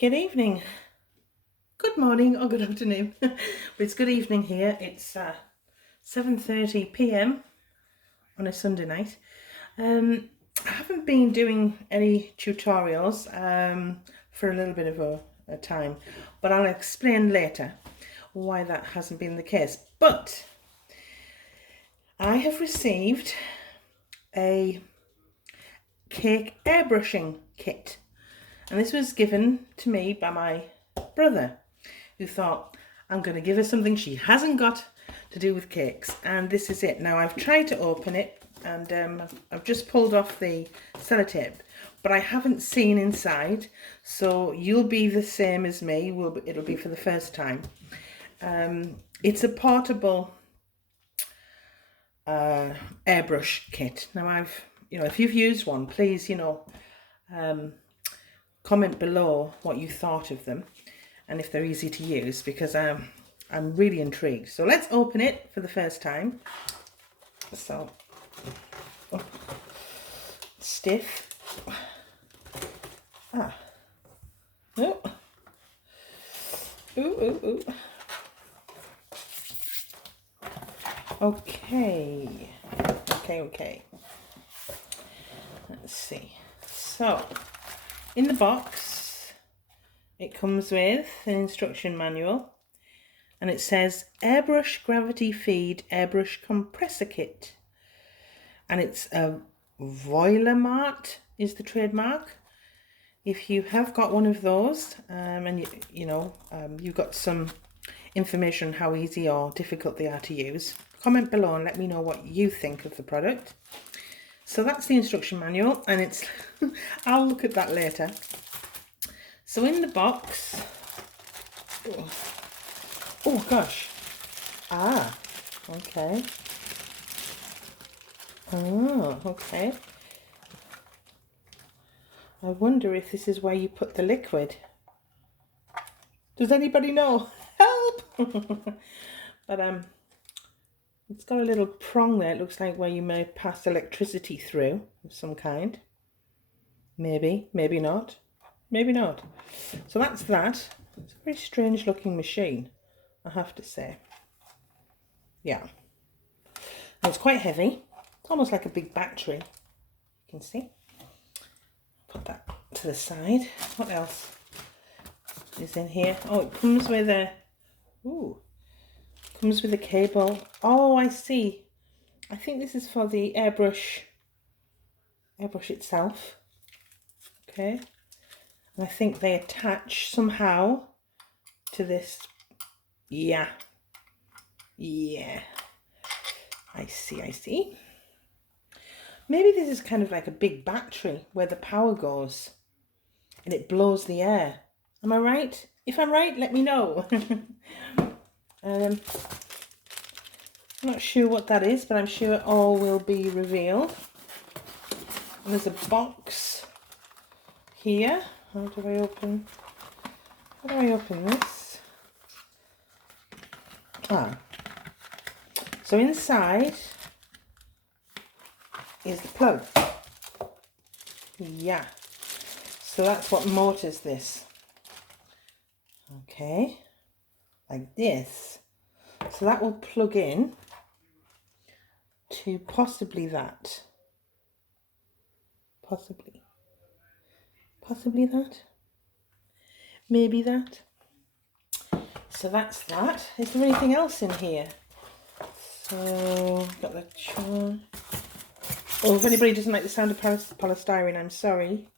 Good evening, good morning or good afternoon, but it's good evening here. It's 7:30 p.m. on a Sunday night. I haven't been doing any tutorials for a little bit of a time, but I'll explain later why that hasn't been the case. But I have received a cake airbrushing kit, and this was given to me by my brother, who thought, I'm going to give her something she hasn't got to do with cakes, and this is it. Now I've tried to open it, and I've just pulled off the sellotape, but I haven't seen inside, so you'll be the same as me. It'll be for the first time. It's a portable airbrush kit. Now if you've used one, please, comment below what you thought of them and if they're easy to use, because I'm really intrigued. So let's open it for the first time. So, stiff. Oh. Ooh. Okay. Let's see. So, in the box, it comes with an instruction manual, and it says Airbrush Gravity Feed Airbrush Compressor Kit, and it's a Voilamart is the trademark. If you have got one of those, and you've got some information on how easy or difficult they are to use, comment below and let me know what you think of the product. So that's the instruction manual, and it's I'll look at that later. So in the box, oh gosh, okay. Oh, okay. I wonder if this is where you put the liquid. Does anybody know? Help! But it's got a little prong there. It looks like where you may pass electricity through of some kind. Maybe not. Maybe not. So that's that. It's a very strange looking machine, I have to say. Yeah. And it's quite heavy. It's almost like a big battery. You can see. Put that to the side. What else is in here? Oh, it comes with a cable. Oh, I see. I think this is for the airbrush itself. Okay. And I think they attach somehow to this. Yeah. I see. Maybe this is kind of like a big battery where the power goes and it blows the air. Am I right? If I'm right, let me know. I'm not sure what that is, but I'm sure it all will be revealed. And there's a box here. How do I open this? So inside is the plug. Yeah. So that's what motors this. Okay. Like this. So that will plug in to possibly that. Possibly that. Maybe that. So that's that. Is there anything else in here? So, got the charm. Oh, if anybody doesn't like the sound of polystyrene, I'm sorry.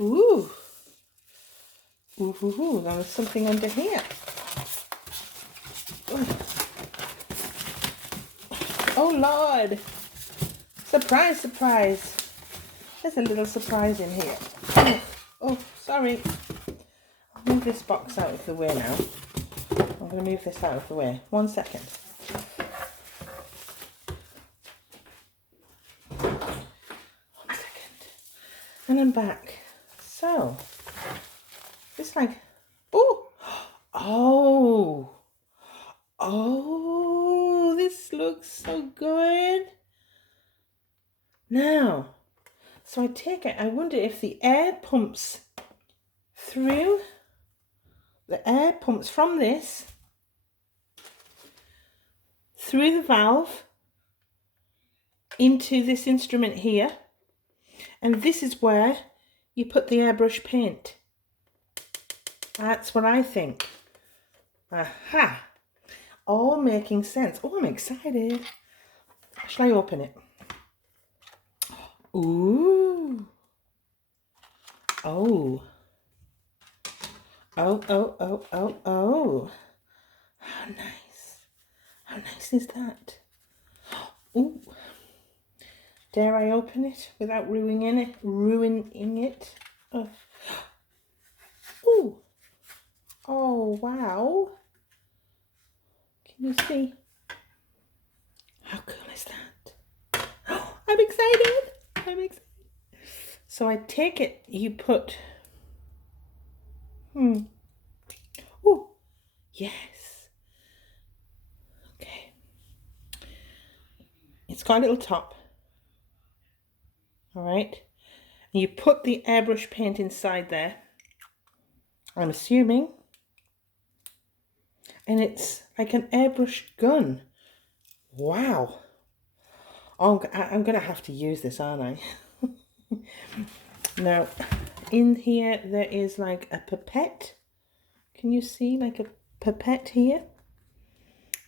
Ooh, there was something under here. Oh Lord! Surprise! There's a little surprise in here. Oh, sorry. I'll move this box out of the way now. I'm going to move this out of the way. 1 second. 1 second. And I'm back. So, it's like, oh, this looks so good. Now, So I take it, I wonder if the air pumps through, the air pumps from this through the valve into this instrument here, and this is where you put the airbrush paint. That's what I think. Aha! All making sense. Oh, I'm excited. Shall I open it? Ooh. Oh. Oh. How nice. How nice is that? Ooh. Dare I open it without ruining it? Oh. Ooh. Oh, wow. Can you see? How cool is that? Oh, I'm excited. So I take it, you put, oh, yes. Okay. It's got a little top. All right. And you put the airbrush paint inside there, I'm assuming. And it's like an airbrush gun. Wow. Oh, I'm going to have to use this, aren't I? Now, in here, there is like a pipette. Can you see like a pipette here?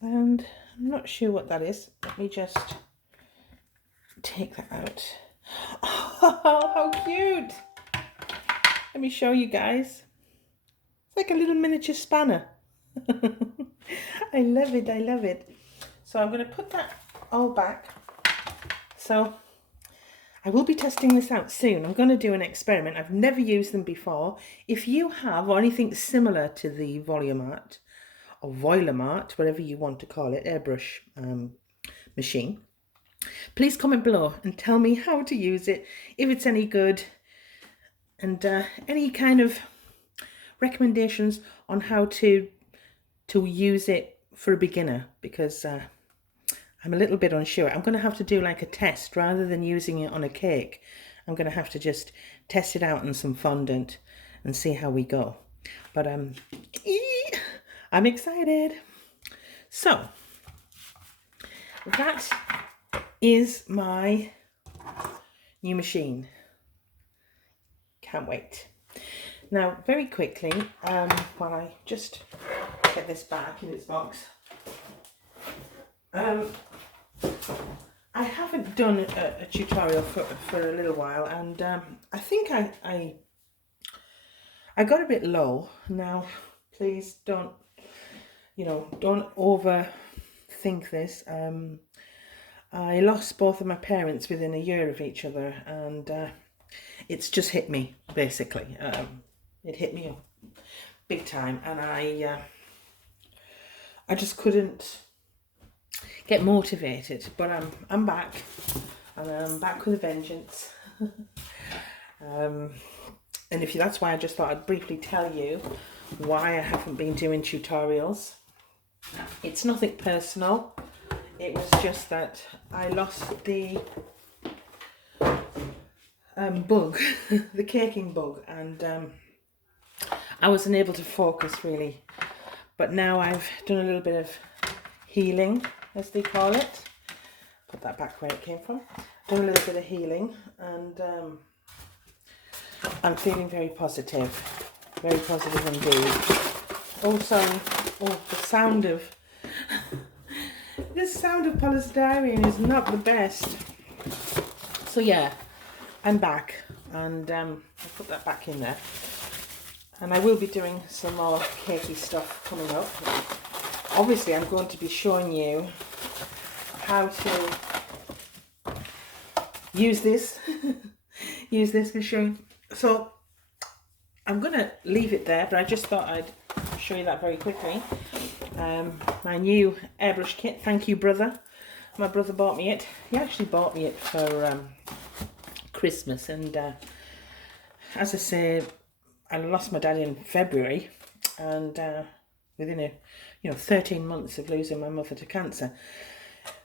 And I'm not sure what that is. Let me just take that out. Oh, how cute. Let me show you guys. It's like a little miniature spanner. I love it. So I'm going to put that all back. So I will be testing this out soon. I'm going to do an experiment. I've never used them before. If you have or anything similar to the Voilamart or Voilamart, whatever you want to call it, airbrush machine, please comment below and tell me how to use it, if it's any good, and any kind of recommendations on how to use it for a beginner, because I'm a little bit unsure. I'm going to have to do like a test rather than using it on a cake. I'm going to have to just test it out on some fondant and see how we go. But I'm excited. So that is my new machine. Can't wait. Now, very quickly, while I just get this back in its box, I haven't done a tutorial for a little while, and I think I got a bit low. Now, please don't overthink this. I lost both of my parents within a year of each other, and it's just hit me, basically. It hit me big time, and I just couldn't get motivated. But I'm back, and I'm back with a vengeance. And that's why I just thought I'd briefly tell you why I haven't been doing tutorials. It's nothing personal. It was just that I lost the bug, the caking bug, and I wasn't able to focus really. But now I've done a little bit of healing, as they call it. Put that back where it came from. Done a little bit of healing, and I'm feeling very positive indeed. Oh, sorry. Oh, the sound of polystyrene is not the best. So yeah, I'm back, and I'll put that back in there. And I will be doing some more cakey stuff coming up. Obviously, I'm going to be showing you how to use this machine. So I'm going to leave it there, but I just thought I'd show you that very quickly. My new airbrush kit. Thank you, brother. My brother bought me it. He actually bought me it for Christmas, and as I say, I lost my dad in February, and within 13 months of losing my mother to cancer.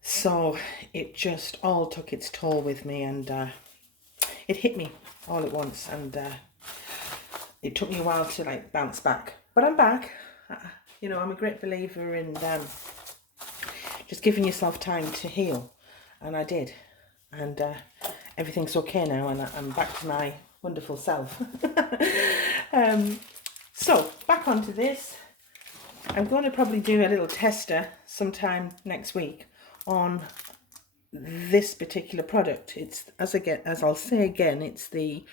So it just all took its toll with me, and it hit me all at once, and it took me a while to like bounce back. But I'm back. You know, I'm a great believer in just giving yourself time to heal, and I did, and everything's okay now, and I'm back to my wonderful self. So back onto this. I'm going to probably do a little tester sometime next week on this particular product. It's, as I'll say again, it's the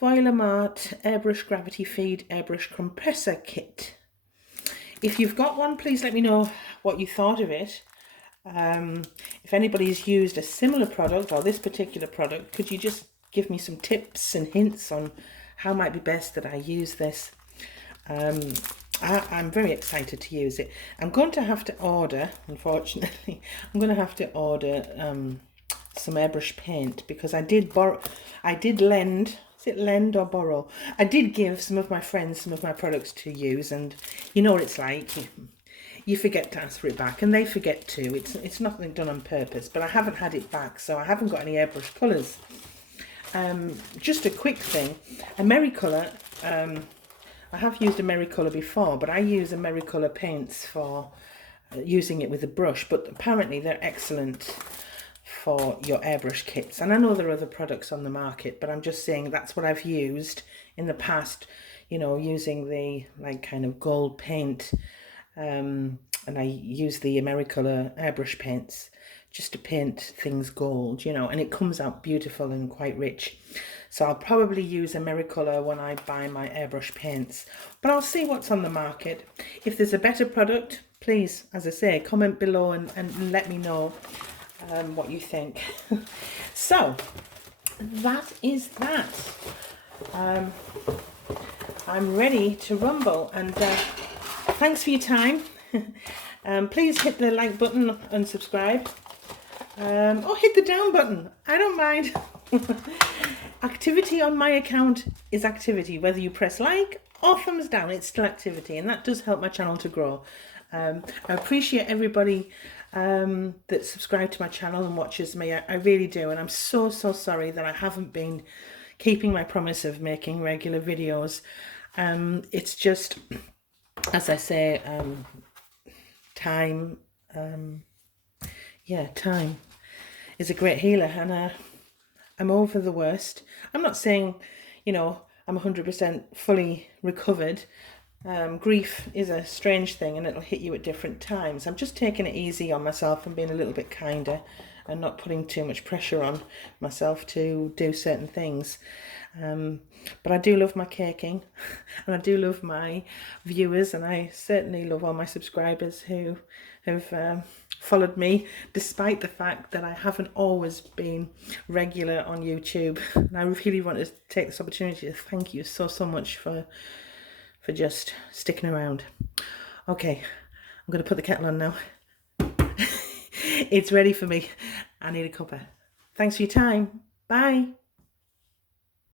Voilamart Airbrush Gravity Feed Airbrush Compressor Kit. If you've got one, please let me know what you thought of it. If anybody's used a similar product or this particular product, could you just give me some tips and hints on how might be best that I use this? I'm very excited to use it. I'm going to have to order, unfortunately, I'm going to have to order some airbrush paint, because I did lend, is it lend or borrow? I did give some of my friends some of my products to use, and you know what it's like. You forget to ask for it back, and they forget too. It's nothing done on purpose, but I haven't had it back, so I haven't got any airbrush colours. Just a quick thing, Americolour, I have used Americolour before, but I use Americolour paints for using it with a brush, but apparently they're excellent for your airbrush kits. And I know there are other products on the market, but I'm just saying that's what I've used in the past, you know, using the like kind of gold paint, and I use the Americolour airbrush paints just to paint things gold, you know, and it comes out beautiful and quite rich. So I'll probably use Americolour when I buy my airbrush paints, but I'll see what's on the market. If there's a better product, please, as I say, comment below and let me know what you think. So that is that. I'm ready to rumble, and thanks for your time. Please hit the like button and subscribe, or hit the down button, I don't mind. Activity on my account is activity, whether you press like or thumbs down, it's still activity, and that does help my channel to grow. I appreciate everybody that subscribed to my channel and watches me. I really do, and I'm so sorry that I haven't been keeping my promise of making regular videos. It's just, as I say, time time is a great healer, and I'm over the worst. I'm not saying, you know, I'm 100% fully recovered. Grief is a strange thing, and it'll hit you at different times. I'm just taking it easy on myself and being a little bit kinder and not putting too much pressure on myself to do certain things. But I do love my caking, and I do love my viewers, and I certainly love all my subscribers who have followed me, despite the fact that I haven't always been regular on YouTube. And I really want to take this opportunity to thank you so much for just sticking around. Okay, I'm going to put the kettle on now. It's ready for me. I need a cuppa. Thanks for your time. Bye.